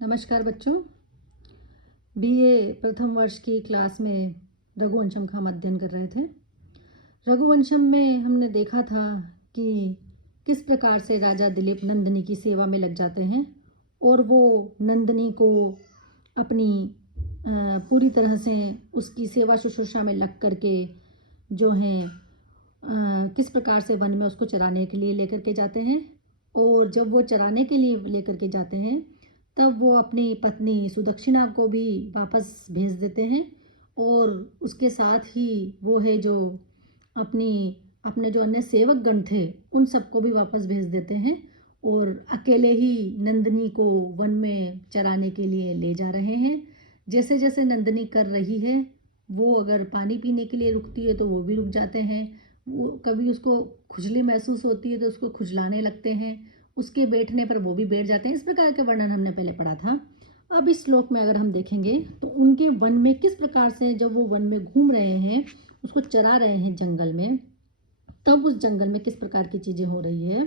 नमस्कार बच्चों। बीए प्रथम वर्ष की क्लास में रघुवंशम का हम अध्ययन कर रहे थे। रघुवंशम में हमने देखा था कि किस प्रकार से राजा दिलीप नंदिनी की सेवा में लग जाते हैं और वो नंदिनी को अपनी पूरी तरह से उसकी सेवा शुश्रूषा में लग करके जो हैं किस प्रकार से वन में उसको चराने के लिए लेकर के जाते हैं। और जब वो चराने के लिए लेकर के जाते हैं तब वो अपनी पत्नी सुदक्षिणा को भी वापस भेज देते हैं और उसके साथ ही वो है जो अपने जो अन्य सेवक गण थे उन सबको भी वापस भेज देते हैं और अकेले ही नंदिनी को वन में चराने के लिए ले जा रहे हैं। जैसे जैसे नंदिनी कर रही है वो अगर पानी पीने के लिए रुकती है तो वो भी रुक जाते हैं। वो कभी उसको खुजली महसूस होती है तो उसको खुजलाने लगते हैं, उसके बैठने पर वो भी बैठ जाते हैं। इस प्रकार के वर्णन हमने पहले पढ़ा था। अब इस श्लोक में अगर हम देखेंगे तो उनके वन में किस प्रकार से जब वो वन में घूम रहे हैं, उसको चरा रहे हैं जंगल में, तब उस जंगल में किस प्रकार की चीजें हो रही है।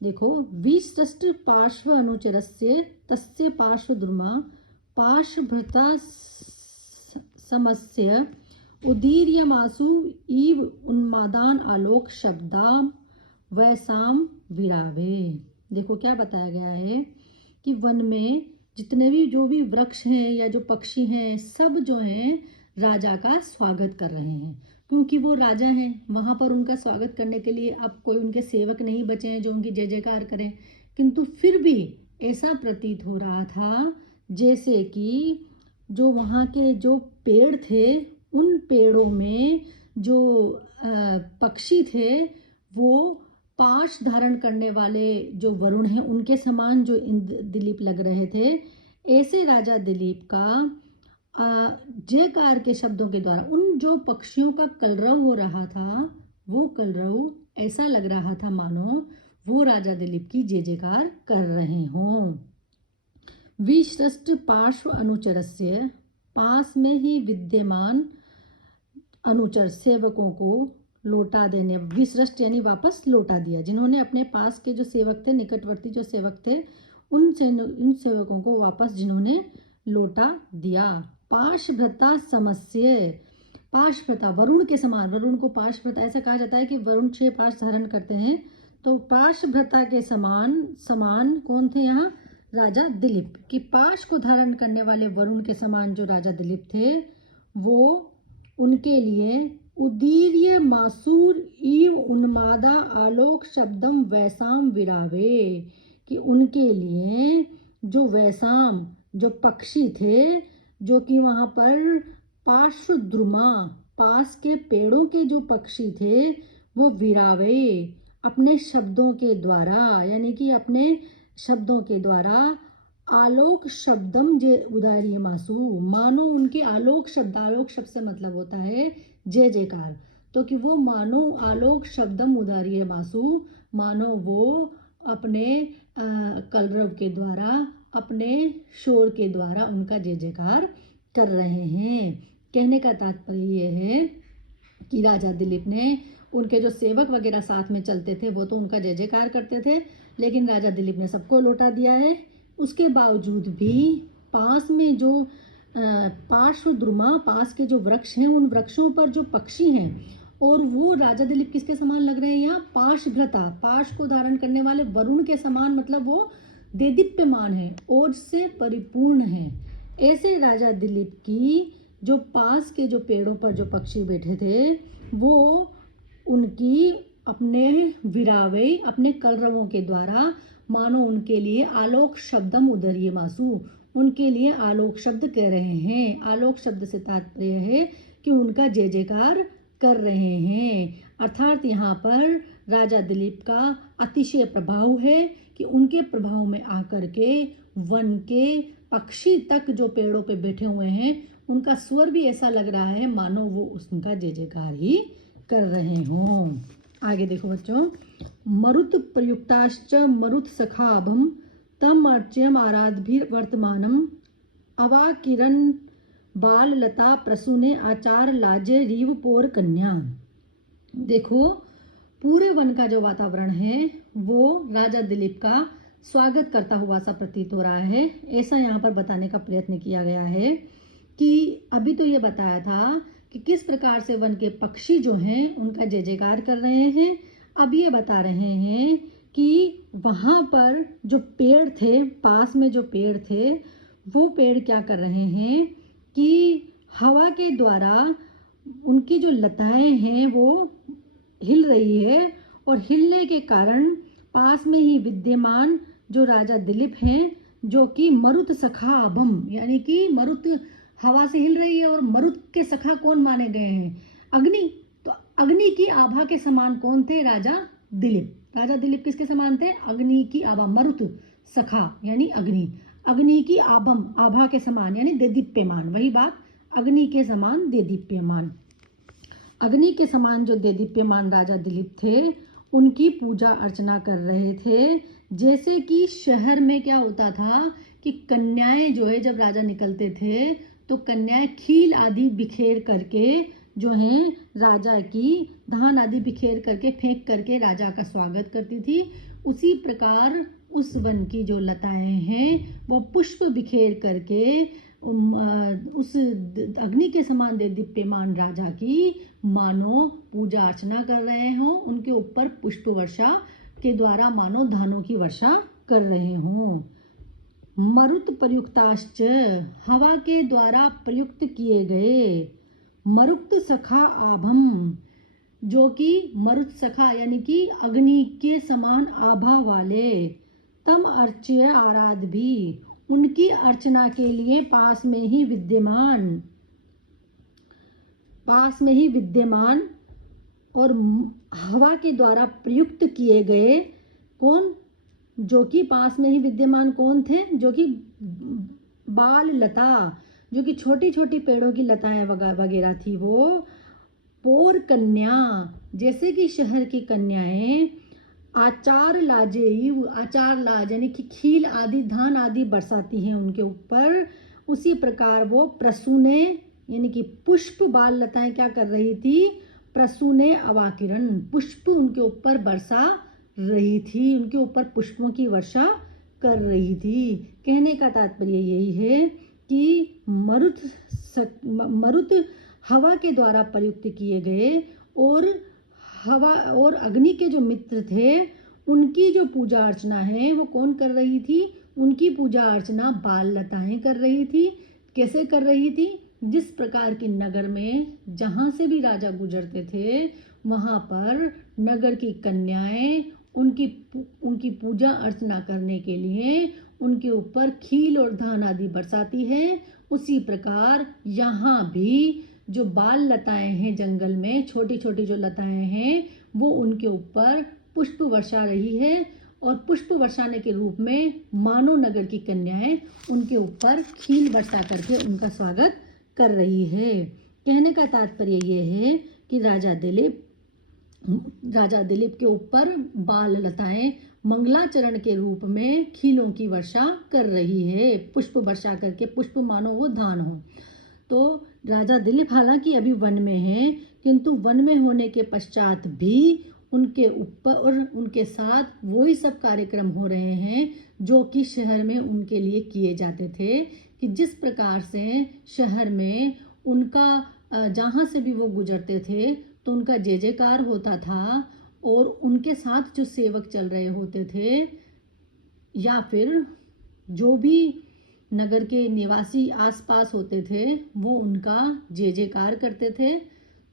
देखो, विसृष्ट पार्श्व अनुचरस्य तस्य पार्श्व द्रुमा पार्श्वभृता समस्य उदीर्यमासु इव उन्मादान आलोक शब्दाम वैसाम विरावे। देखो क्या बताया गया है कि वन में जितने भी जो भी वृक्ष हैं या जो पक्षी हैं सब जो हैं राजा का स्वागत कर रहे हैं, क्योंकि वो राजा हैं। वहाँ पर उनका स्वागत करने के लिए अब कोई उनके सेवक नहीं बचे हैं जो उनकी जय जयकार करें, किंतु फिर भी ऐसा प्रतीत हो रहा था जैसे कि जो वहाँ के जो पेड़ थे उन पेड़ों में जो पक्षी थे वो पाश धारण करने वाले जो वरुण हैं उनके समान जो दिलीप लग रहे थे। ऐसे राजा दिलीप का जयकार के शब्दों के द्वारा उन जो पक्षियों का कलरव हो रहा था, वो कलरव ऐसा लग रहा था मानो वो राजा दिलीप की जय जयकार कर रहे हों। विश्रष्ट पार्श्व अनुचरस्य, पास में ही विद्यमान अनुचर सेवकों को लौटा देने, विसृष्ट यानी वापस लौटा दिया। जिन्होंने अपने पास के जो सेवक थे, निकटवर्ती जो सेवक थे, उन सेवकों को वापस जिन्होंने लौटा दिया। पाशभृता समस्य, पाशभृता वरुण के समान, वरुण को पाशभृता ऐसा कहा जाता है कि वरुण 6 पाश धारण करते हैं, तो पाशभृता के समान कौन थे यहाँ? राजा दिलीप। कि पाश को धारण करने वाले वरुण के समान जो राजा दिलीप थे वो उनके लिए उदीर्य मासूर इव उन्मादा आलोक शब्दम वैसाम विरावे, कि उनके लिए जो वैसाम जो पक्षी थे जो कि वहाँ पर पार्श्वद्रुमा पास के पेड़ों के जो पक्षी थे वो विरावे अपने शब्दों के द्वारा, यानी कि अपने शब्दों के द्वारा आलोक शब्दम जे उदार्य मासु, मानो उनके आलोक शब्द से मतलब होता है जय जयकार, तो कि वो मानो आलोक शब्दम उदार्य मासु, मानो वो अपने कलरव के द्वारा, अपने शोर के द्वारा उनका जय जयकार कर रहे हैं। कहने का तात्पर्य ये है कि राजा दिलीप ने उनके जो सेवक वगैरह साथ में चलते थे वो तो उनका जय जयकार करते थे, लेकिन राजा दिलीप ने सबको लौटा दिया है। उसके बावजूद भी पास में जो पार्श्वद्रुमा पास के जो वृक्ष हैं उन वृक्षों पर जो पक्षी हैं और वो राजा दिलीप किसके समान लग रहे हैं यहाँ? पाशभृता, पाश को धारण करने वाले वरुण के समान, मतलब वो देदीप्यमान है, ओज से परिपूर्ण है। ऐसे राजा दिलीप की जो पास के जो पेड़ों पर जो पक्षी बैठे थे वो उनकी अपने विरावे अपने कलरवों के द्वारा मानो उनके लिए आलोक शब्दम उदर्य मासु, उनके लिए आलोक शब्द कह रहे हैं। आलोक शब्द से तात्पर्य है कि उनका जय जयकार कर रहे हैं, अर्थात यहाँ पर राजा दिलीप का अतिशय प्रभाव है कि उनके प्रभाव में आकर के वन के पक्षी तक जो पेड़ों पे बैठे हुए हैं उनका स्वर भी ऐसा लग रहा है मानो वो उनका जय जयकार ही कर रहे हों। आगे देखो बच्चों, मरुत प्रयुक्ताश्च मरुत सखाभम तम अर्च्यम आराधभिर वर्तमानम अवाकिरण बाल लता प्रसूने आचार लाजे रीव पोर कन्या। देखो, पूरे वन का जो वातावरण है वो राजा दिलीप का स्वागत करता हुआ सा प्रतीत हो रहा है। ऐसा यहाँ पर बताने का प्रयत्न किया गया है कि अभी तो ये बताया था कि किस प्रकार से वन के पक्षी जो हैं उनका जय जयकार कर रहे हैं। अब ये बता रहे हैं कि वहाँ पर जो पेड़ थे, पास में जो पेड़ थे, वो पेड़ क्या कर रहे हैं कि हवा के द्वारा उनकी जो लताएं हैं वो हिल रही है, और हिलने के कारण पास में ही विद्यमान जो राजा दिलीप हैं, जो कि मरुत सखा अभम, यानी कि मरुत हवा से हिल रही है, और मरुत के सखा कौन माने गए हैं? अग्नि। तो अग्नि की आभा के समान कौन थे? राजा दिलीप। राजा दिलीप किसके समान थे? अग्नि की आभा। मरुत सखा यानी अग्नि, अग्नि की आभम, आभा के समान यानी देदीप्यमान, वही बात, अग्नि के समान देदीप्यमान। अग्नि के समान जो देदीप्यमान राजा दिलीप थे, उनकी पूजा अर्चना कर रहे थे। जैसे कि शहर में क्या होता था कि कन्याएं जो है, जब राजा निकलते थे तो कन्याएं खील आदि बिखेर करके जो हैं राजा की, धान आदि बिखेर करके फेंक करके राजा का स्वागत करती थी। उसी प्रकार उस वन की जो लताएं हैं वो पुष्प बिखेर करके उस अग्नि के समान देदीप्यमान राजा की मानो पूजा अर्चना कर रहे हों, उनके ऊपर पुष्प वर्षा के द्वारा मानो धानों की वर्षा कर रहे हों। मरुत प्रयुक्ताश्च, हवा के द्वारा प्रयुक्त किए गए, मरुक्त सखा आभम, जो कि मरुत सखा यानी कि अग्नि के समान आभा वाले, तम अर्च्य आराध भी, उनकी अर्चना के लिए पास में ही विद्यमान और हवा के द्वारा प्रयुक्त किए गए कौन? जो कि पास में ही विद्यमान कौन थे? जो कि बाल लता, जो कि छोटी छोटी पेड़ों की लताएं वगैरह थी, वो पोर कन्या, जैसे कि शहर की कन्याएं आचार लाजेयु, आचार लाज यानी कि खील आदि, धान आदि बरसाती हैं उनके ऊपर, उसी प्रकार वो प्रसूने यानी कि पुष्प बाल लताएं क्या कर रही थी? प्रसूने अवाकिरण, पुष्प उनके ऊपर बरसा रही थी, उनके ऊपर पुष्पों की वर्षा कर रही थी। कहने का तात्पर्य यही है कि मरुत हवा के द्वारा प्रयुक्त किए गए, और हवा और अग्नि के जो मित्र थे उनकी जो पूजा अर्चना है वो कौन कर रही थी? उनकी पूजा अर्चना बाल लताएं कर रही थी। कैसे कर रही थी? जिस प्रकार की नगर में जहाँ से भी राजा गुजरते थे वहाँ पर नगर की कन्याएं उनकी पूजा अर्चना करने के लिए उनके ऊपर खील और धान आदि बरसाती है। उसी प्रकार यहाँ भी जो बाल लताएं हैं जंगल में, छोटी छोटी जो लताएं हैं, वो उनके ऊपर पुष्प वर्षा रही है, और पुष्प वर्षाने के रूप में मानो नगर की कन्याएं उनके ऊपर खील बरसा करके उनका स्वागत कर रही है। कहने का तात्पर्य ये है कि राजा दिलीप के ऊपर बाल लताएं मंगलाचरण के रूप में खीलों की वर्षा कर रही है, पुष्प वर्षा करके, पुष्प मानो वो धान हो। तो राजा दिलीप हालांकि अभी वन में हैं, किंतु वन में होने के पश्चात भी उनके ऊपर और उनके साथ वही सब कार्यक्रम हो रहे हैं जो कि शहर में उनके लिए किए जाते थे। कि जिस प्रकार से शहर में उनका जहाँ से भी वो गुजरते थे तो उनका जय जयकार होता था, और उनके साथ जो सेवक चल रहे होते थे या फिर जो भी नगर के निवासी आसपास होते थे वो उनका जय जयकार करते थे।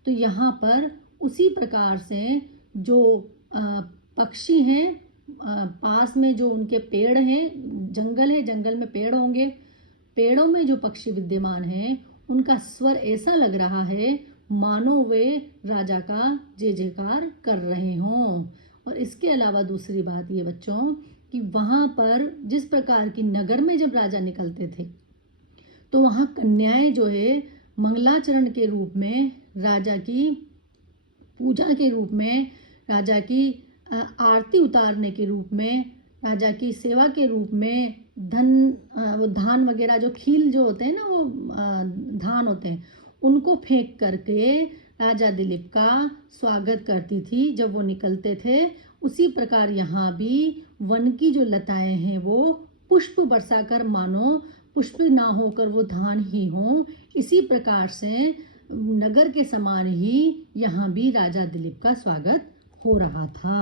तो यहाँ पर उसी प्रकार से जो पक्षी हैं, पास में जो उनके पेड़ हैं, जंगल है, जंगल में पेड़ होंगे, पेड़ों में जो पक्षी विद्यमान हैं उनका स्वर ऐसा लग रहा है मानो वे राजा का जय जयकार कर रहे हों। और इसके अलावा दूसरी बात ये बच्चों कि वहाँ पर जिस प्रकार की नगर में जब राजा निकलते थे तो वहाँ कन्याएं जो है मंगलाचरण के रूप में, राजा की पूजा के रूप में, राजा की आरती उतारने के रूप में, राजा की सेवा के रूप में वो धान वगैरह जो खील जो होते हैं ना, वो धान होते हैं, उनको फेंक करके राजा दिलीप का स्वागत करती थी जब वो निकलते थे। उसी प्रकार यहाँ भी वन की जो लताएं हैं वो पुष्प बरसाकर मानो पुष्प ना होकर वो धान ही हों। इसी प्रकार से नगर के समान ही यहाँ भी राजा दिलीप का स्वागत हो रहा था।